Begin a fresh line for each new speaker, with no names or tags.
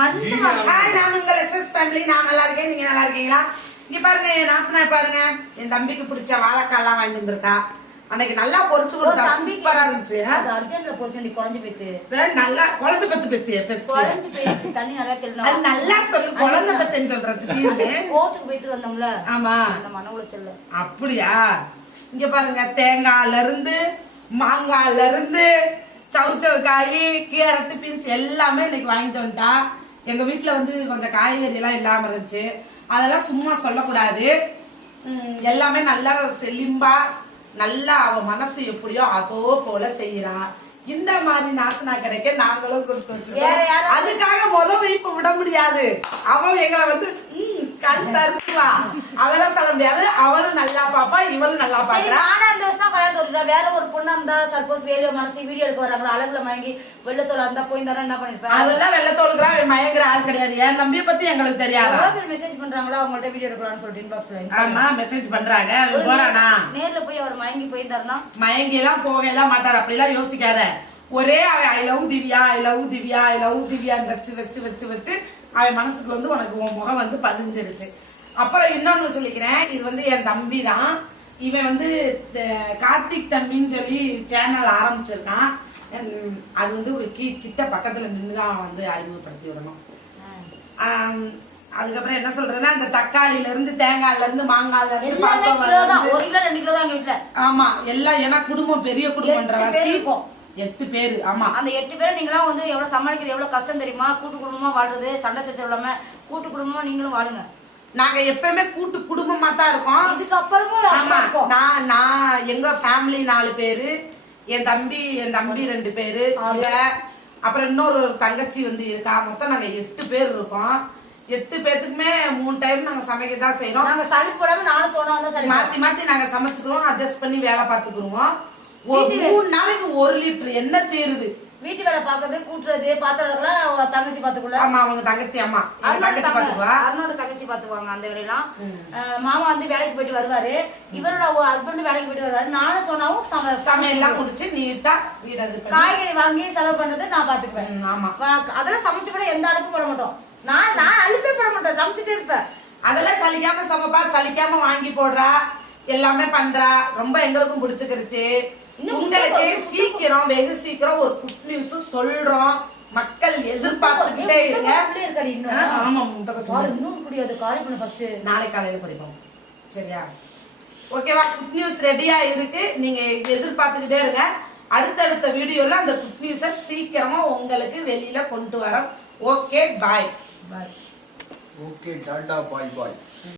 Hi நான் உங்கள் SS family நான் நல்லா இருக்கேன். நீங்க நல்லா இருக்கீங்களா? இங்க பாருங்க என் நாத்தனா பாருங்க. என் தம்பிக்கு பிடிச்ச வாழைக்காய்லாம் வாங்கிட்டு வந்திருக்கா. அன்னைக்கு நல்லா பொரிச்சு
ஒரு
கொடுத்தா சூப்பரா இருந்துச்சு.
அர்ஜென்ட்ல போச்சு நீ குழஞ்சு போயிட்டு.
வேற நல்லா குழந்தை பத்து பெத்து பெத்து.
குழஞ்சு போயிடுச்சு தண்ணி நல்லா
அது
தெரியணும்
நல்லா சொல்லு குழந்தை பத்துன்னு சொல்றது
கோத்துக்கு போயிட்டு வந்தோம்ல.
ஆமா.
அந்த மன உளைச்சல்ல.
அப்படியா? இங்க பாருங்க தேங்காய்ல இருந்து மாங்காய்ல இருந்து சவுச்சவு காய் கேரட்டு பீன்ஸ் எல்லாமே இன்னைக்கு வாங்கிட்டு வந்துட்டா. எங்க வீட்ல வந்து கொஞ்சம் காய்கறி எல்லாம் இல்லாம இருந்துச்சு. அதெல்லாம் சும்மா சொல்லக்கூடாது. எல்லாமே நல்லா செலிம்பா நல்லா அவ மனசு எப்படியோ அதோ போல செய்யறா இந்த மாதிரி நாத்தனா கிடைக்க நாங்களும் கொடுத்து வச்சிருக்கோம். அதுக்காக முத வைப்பு விட முடியாது. அவன் எங்களை வந்து கண் தருவா. அதெல்லாம் சொல்ல முடியாது. அவளும் நல்லா பாப்பா இவளும் நல்லா
சரி, தொட்டுட்டேன். வேற ஒரு பொண்ணா இருந்தா சப்போஸ் வேலையோ மனசு வீடியோ எடுக்க வராங்களா அழகுல மயங்கி வெள்ளத்தோல இருந்தா போய் தரேன் என்ன பண்ணிருப்பேன்
அதெல்லாம் வெள்ளத்தோடுக்குலாம் மயங்குற ஆள் கிடையாது. என் தம்பியை பத்தி எங்களுக்கு தெரியாதா?
எவ்வளவு பேர் மெசேஜ் பண்றாங்களோ அவங்கள்ட்ட வீடியோ எடுக்கலாம்னு சொல்லிட்டு இன்பாக்ஸ்ல
ஆமா மெசேஜ் பண்றாங்க. போறானா?
நேர்ல போய் அவர் மயங்கி போய் தரனா
மயங்கி எல்லாம் போகலாம் மாட்டார். அப்படிலாம் யோசிக்காத. ஒரே அவன் I love Divya I love Divya I love திவ்யான்னு வச்சு வச்சு வச்சு வச்சு அவன் மனசுக்கு வந்து உனக்கு உன் முகம் வந்து பதிஞ்சிருச்சு. அப்புறம் இன்னொன்னு சொல்லிக்கிறேன். இது வந்து என் தம்பி தான் இவன் வந்து கார்த்திக் தம்பின்னு சொல்லி சேனல் ஆரம்பிச்சிருக்கான். அது வந்து ஒரு கி கிட்ட பக்கத்துல நின்று தான் வந்து அறிமுகப்படுத்தி விடணும். அதுக்கப்புறம் என்ன சொல்றதுன்னா இந்த தக்காளில இருந்து தேங்காய்ல இருந்து மாங்காய்ல இருந்து
வீட்டுல
ஆமா எல்லாம் ஏன்னா குடும்பம் பெரிய குடும்பம்ன்ற
எட்டு பேர்
ஆமா.
அந்த எட்டு பேரை நீங்களாம் வந்து எவ்வளவு சமாளிக்கிறது எவ்வளவு கஷ்டம் தெரியுமா? கூட்டு குடும்பமா வாழ்றது சண்டை சச்சரவு இல்லாம கூட்டு குடும்பமா நீங்களும் வாழுங்க.
நாங்க எப்பயுமே கூட்டு குடும்பமா தான் இருக்கோம்.
இதுக்கு அப்புறமும்
ஆமா. நான் நான் எங்க ஃபேமிலி நாலு பேரு என் தம்பி என் தம்பி ரெண்டு பேரு இவ அப்புறம் இன்னொரு ஒரு தங்கச்சி வந்து இருக்கா. மொத்தம் நாங்க எட்டு பேர் இருக்கோம். எட்டு பேத்துக்குமே மூணு டைம் நாங்க சமைக்க தான் செய்யறோம்
நாங்க சளிப்பு போடாம நானும் சொன்னா சரி
மாத்தி மாத்தி நாங்க சமைச்சுக்கிறோம் அட்ஜஸ்ட் பண்ணி வேலை பார்த்துக்குருவோம். மூணு நாளைக்கு ஒரு லிட்டர் என்ன தீருது.
பாக்குறது கூட்டுறது விளக்கலாம் தங்கச்சி பாத்துக்குள்ள.
ஆமா அவங்க தங்கச்சி அம்மா தங்கச்சி பாத்துக்குவா?
அருணோட தங்கச்சி பாத்துக்குவாங்க அந்த வேலையெல்லாம் மாமா வந்து வேலைக்கு போயிட்டு வருவாரு. இவரோட ஹஸ்பண்ட் வேலைக்கு போயிட்டு வருவாரு. நானும் சொன்னாவும் சம
சமையல்லாம் முடிச்சு நீட்டா வீடு
காய்கறி வாங்கி செலவு பண்றது நான் பாத்துக்குவேன்.
ஆமா.
அதெல்லாம் சமைச்சு கூட எந்த அழுப்பும் போட மாட்டோம். நான் நான் அழுப்பே போட மாட்டேன். சமைச்சிட்டே இருப்பேன்.
அதெல்லாம் சலிக்காம சமைப்பா. சலிக்காம வாங்கி போடுறா. எல்லாமே பண்றா. ரொம்ப எங்களுக்கும் பிடிச்சுக்கிருச்சு. உங்களுக்கு
முட்டை-
சீக்கிரம் வெகு சீக்கிரம் ஒரு குட் நியூஸ் சொல்றோம். மக்கள் எதிர்பார்த்துக்கிட்டே இருங்க. ஆமா முட்டைக்கோஸ்
பாரு, இன்னும் முடியாது காலி பண்ண ஃபர்ஸ்ட்
நாளைக்கு காலையில படிப்போம் சரியா? ஓகேவா? குட் நியூஸ் ரெடியா இருக்கு. நீங்க எதிர்பார்த்துக்கிட்டே இருங்க. அடுத்தடுத்த வீடியோல அந்த குட் நியூஸை சீக்கிரமா உங்களுக்கு வெளியில கொண்டு வரோம். Okay bye
bye
okay Tata bye பாய்